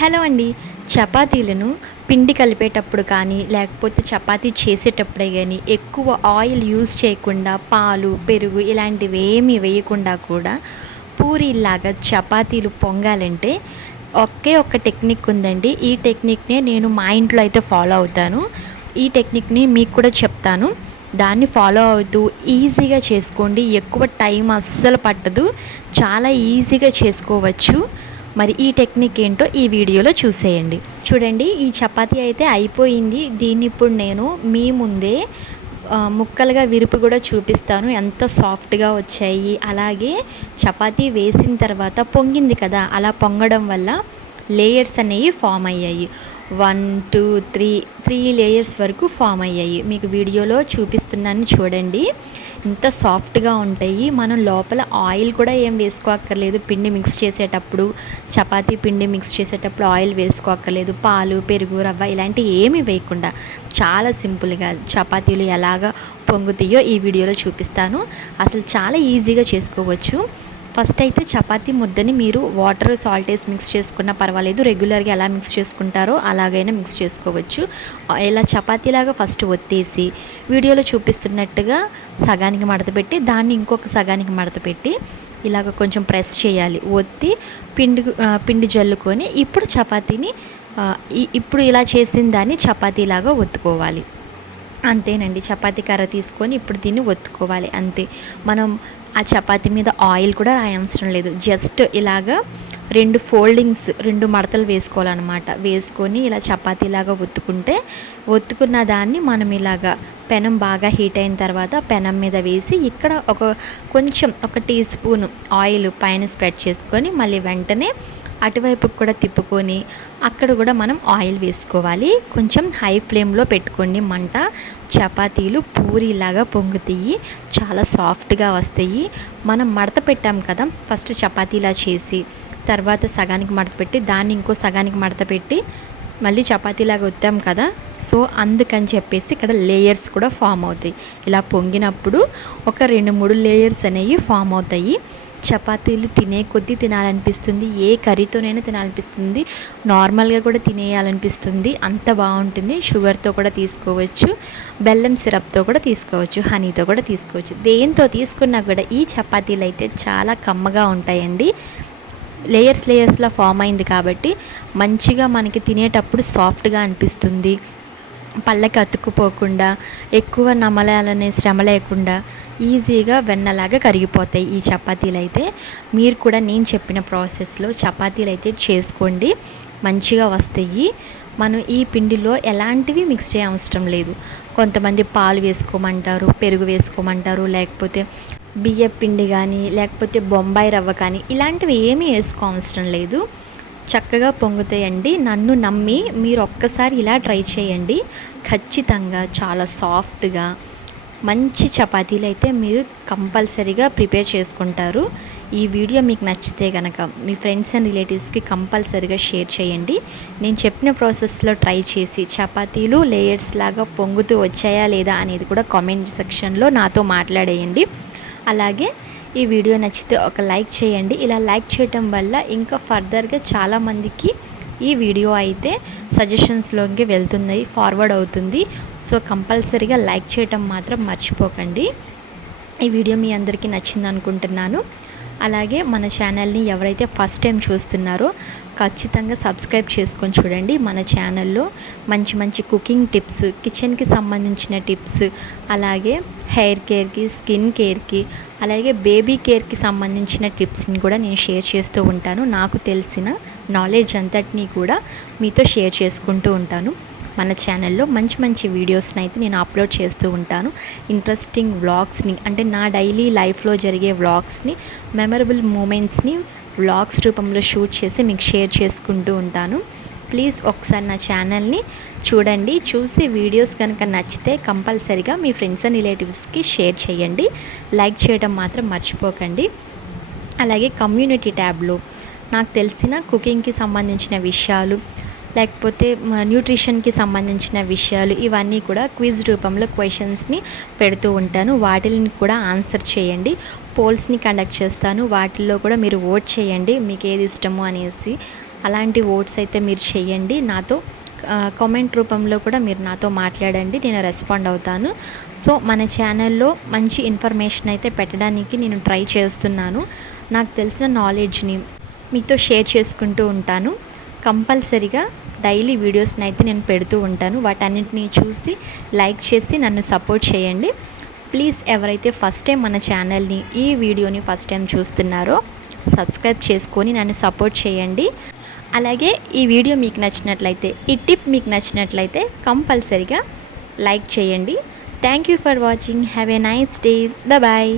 Hello అండి. చపాతీలను పిండి కలిపేటప్పుడు కానీ లేకపోతే చపాతీ చేసేటప్పుడే కానీ ఎక్కువ ఆయిల్ యూజ్ చేయకుండా పాలు పెరుగు ఇలాంటివి ఏమి వేయకుండా కూడా పూరీలాగా చపాతీలు పొంగాలంటే ఒకే ఒక్క టెక్నిక్ ఉందండి. ఈ టెక్నిక్నే నేను మా ఇంట్లో అయితే ఫాలో అవుతాను. ఈ టెక్నిక్ని మీకు కూడా చెప్తాను. దాన్ని ఫాలో అవుతూ ఈజీగా చేసుకోండి. ఎక్కువ టైం అస్సలు పట్టదు. చాలా ఈజీగా చేసుకోవచ్చు. మరి ఈ టెక్నిక్ ఏంటో ఈ వీడియోలో చూసేయండి. చూడండి ఈ చపాతీ అయితే అయిపోయింది. దీన్ని ఇప్పుడు నేను మీ ముందే ముక్కలుగా విరుపు కూడా చూపిస్తాను. ఎంత సాఫ్ట్గా వచ్చాయి. అలాగే చపాతీ వేసిన తర్వాత పొంగింది కదా అలా పొంగడం వల్ల లేయర్స్ అనేవి ఫామ్ అయ్యాయి. One two three three layers వరకు ఫామ్ అయ్యాయి. మీకు వీడియోలో చూపిస్తున్నాను చూడండి. ఇంత సాఫ్ట్గా ఉంటాయి. మనం లోపల ఆయిల్ కూడా ఏం వేసుకోక్కర్లేదు. పిండి మిక్స్ చేసేటప్పుడు చపాతీ పిండి మిక్స్ చేసేటప్పుడు ఆయిల్ వేసుకోక్కర్లేదు. పాలు పెరుగు రవ్వ ఇలాంటివి ఏమీ వేయకుండా చాలా సింపుల్గా చపాతీలు ఎలాగ పొంగుతాయో ఈ వీడియోలో చూపిస్తాను. అసలు చాలా ఈజీగా చేసుకోవచ్చు. ఫస్ట్ అయితే చపాతీ ముద్దని మీరు వాటర్ సాల్ట్ వేసి మిక్స్ చేసుకున్నా పర్వాలేదు. రెగ్యులర్గా ఎలా మిక్స్ చేసుకుంటారో అలాగైనా మిక్స్ చేసుకోవచ్చు. ఇలా చపాతీలాగా ఫస్ట్ ఒత్తేసి వీడియోలో చూపిస్తున్నట్టుగా సగానికి మడత పెట్టి దాన్ని ఇంకొక సగానికి మడత పెట్టి ఇలాగ కొంచెం ప్రెస్ చేయాలి. ఒత్తి పిండి పిండి జల్లుకొని ఇప్పుడు చపాతీని ఇప్పుడు ఇలా చేసిన దాన్ని చపాతీలాగా ఒత్తుకోవాలి. అంతేనండి. చపాతీ కర్ర తీసుకొని ఇప్పుడు దీన్ని ఒత్తుకోవాలి అంతే. మనం ఆ చపాతీ మీద ఆయిల్ కూడా రాయవసరం లేదు. జస్ట్ ఇలాగా రెండు ఫోల్డింగ్స్ రెండు మడతలు వేసుకోవాలన్నమాట. వేసుకొని ఇలా చపాతీలాగా ఒత్తుకుంటే ఒత్తుకున్న దాన్ని మనం ఇలాగా పెనం బాగా హీట్ అయిన తర్వాత పెనం మీద వేసి ఇక్కడ ఒక కొంచెం ఒక టీ స్పూన్ ఆయిల్ పైన స్ప్రెడ్ చేసుకొని మళ్ళీ వెంటనే అటువైపుకు కూడా తిప్పుకొని అక్కడ కూడా మనం ఆయిల్ వేసుకోవాలి. కొంచెం హై ఫ్లేమ్లో పెట్టుకోండి. మంట చపాతీలు పూరీలాగా పొంగుతాయి చాలా సాఫ్ట్గా వస్తాయి. మనం మడత పెట్టాం కదా ఫస్ట్ చపాతీలా చేసి తర్వాత సగానికి మడత పెట్టి దాన్ని ఇంకో సగానికి మడత పెట్టి మళ్ళీ చపాతీలాగా వద్దాం కదా. సో అందుకని చెప్పేసి ఇక్కడ లేయర్స్ కూడా ఫామ్ అవుతాయి. ఇలా పొంగినప్పుడు ఒక రెండు మూడు లేయర్స్ అనేవి ఫామ్ అవుతాయి. చపాతీలు తినే కొద్దీ తినాలనిపిస్తుంది. ఏ కర్రీతోనైనా తినాలనిపిస్తుంది. నార్మల్గా కూడా తినేయాలనిపిస్తుంది. అంత బాగుంటుంది. షుగర్తో కూడా తీసుకోవచ్చు. బెల్లం సిరప్తో కూడా తీసుకోవచ్చు. హనీతో కూడా తీసుకోవచ్చు. దేంతో తీసుకున్నా కూడా ఈ చపాతీలు అయితే చాలా కమ్మగా ఉంటాయండి. లేయర్స్ లేయర్స్లో ఫామ్ అయింది కాబట్టి మంచిగా మనకి తినేటప్పుడు సాఫ్ట్గా అనిపిస్తుంది. పళ్ళకి అతుక్కుపోకుండా ఎక్కువ నమలాలనే శ్రమ లేకుండా ఈజీగా వెన్నలాగా కరిగిపోతాయి ఈ చపాతీలు అయితే మీరు కూడా నేను చెప్పిన ప్రాసెస్లో చపాతీలు అయితే చేసుకోండి. మంచిగా వస్తాయి. మనం ఈ పిండిలో ఎలాంటివి మిక్స్ చేయవసరం లేదు. కొంతమంది పాలు వేసుకోమంటారు పెరుగు వేసుకోమంటారు లేకపోతే బియ్య పిండి కానీ లేకపోతే బొంబాయి రవ్వ కానీ ఇలాంటివి ఏమీ వేసుకోవసరం లేదు. చక్కగా పొంగుతాయండి. నన్ను నమ్మి మీరు ఒక్కసారి ఇలా ట్రై చేయండి. ఖచ్చితంగా చాలా సాఫ్ట్గా మంచి చపాతీలు అయితే మీరు కంపల్సరీగా ప్రిపేర్ చేసుకుంటారు. ఈ వీడియో మీకు నచ్చితే కనుక మీ ఫ్రెండ్స్ అండ్ రిలేటివ్స్కి కంపల్సరీగా షేర్ చేయండి. నేను చెప్పిన ప్రాసెస్లో ట్రై చేసి చపాతీలు లేయర్స్ లాగా పొంగుతూ వచ్చాయా లేదా అనేది కూడా కామెంట్ సెక్షన్లో నాతో మాట్లాడేయండి. అలాగే ఈ వీడియో నచ్చితే ఒక లైక్ చేయండి. ఇలా లైక్ చేయటం వల్ల ఇంకా ఫర్దర్గా చాలామందికి ఈ వీడియో అయితే సజెషన్స్లోకి వెళ్తుంది ఫార్వర్డ్ అవుతుంది. సో కంపల్సరీగా లైక్ చేయటం మాత్రం మర్చిపోకండి. ఈ వీడియో మీ అందరికీ నచ్చింది అనుకుంటున్నాను అలాగే మన ఛానల్ని ఎవరైతే ఫస్ట్ టైం చూస్తున్నారో ఖచ్చితంగా సబ్స్క్రైబ్ చేసుకొని చూడండి. మన ఛానల్లో మంచి మంచి కుకింగ్ టిప్స్ కిచెన్కి సంబంధించిన టిప్స్ అలాగే హెయిర్ కేర్కి స్కిన్ కేర్కి అలాగే బేబీ కేర్కి సంబంధించిన టిప్స్ని కూడా నేను షేర్ చేస్తూ ఉంటాను. నాకు తెలిసిన నాలెడ్జ్ అంతటినీ కూడా మీతో షేర్ చేసుకుంటూ ఉంటాను. మన ఛానల్లో మంచి మంచి వీడియోస్ని అయితే నేను అప్లోడ్ చేస్తూ ఉంటాను. ఇంట్రెస్టింగ్ వ్లాగ్స్ని అంటే నా డైలీ లైఫ్లో జరిగే వ్లాగ్స్ని మెమరబుల్ మూమెంట్స్ని వ్లాగ్స్ రూపంలో షూట్ చేసి మీకు షేర్ చేసుకుంటూ ఉంటాను. ప్లీజ్ ఒకసారి నా ఛానల్ని చూడండి. చూసి వీడియోస్ కనుక నచ్చితే కంపల్సరిగా మీ ఫ్రెండ్స్ అండ్ రిలేటివ్స్కి షేర్ చేయండి. లైక్ చేయడం మాత్రం మర్చిపోకండి. అలాగే కమ్యూనిటీ ట్యాబ్లో నాకు తెలిసిన కుకింగ్కి సంబంధించిన విషయాలు లేకపోతే న్యూట్రిషన్కి సంబంధించిన విషయాలు ఇవన్నీ కూడా క్విజ్ రూపంలో క్వశ్చన్స్ని పెడుతూ ఉంటాను. వాటిని కూడా ఆన్సర్ చేయండి. పోల్స్ని కండక్ట్ చేస్తాను. వాటిల్లో కూడా మీరు ఓట్ చేయండి. మీకు ఏది ఇష్టమో అనేసి అలాంటి ఓట్స్ అయితే మీరు చేయండి. నాతో కామెంట్ రూపంలో కూడా మీరు నాతో మాట్లాడండి. నేను రెస్పాండ్ అవుతాను. సో మన ఛానల్లో మంచి ఇన్ఫర్మేషన్ అయితే పెట్టడానికి నేను ట్రై చేస్తున్నాను. నాకు తెలిసిన నాలెడ్జ్ని మీతో షేర్ చేసుకుంటూ ఉంటాను. కంపల్సరిగా డైలీ వీడియోస్ని అయితే నేను పెడుతూ ఉంటాను. వాటన్నిటిని చూసి లైక్ చేసి నన్ను సపోర్ట్ చేయండి. ప్లీజ్ ఎవరైతే ఫస్ట్ టైం మన ఛానల్ని ఈ వీడియోని ఫస్ట్ టైం చూస్తున్నారో సబ్స్క్రైబ్ చేసుకొని నన్ను సపోర్ట్ చేయండి. అలాగే ఈ వీడియో మీకు నచ్చినట్లయితే ఈ టిప్ మీకు నచ్చినట్లయితే కంపల్సరిగా లైక్ చేయండి. Thank you for watching. Have a nice day. Bye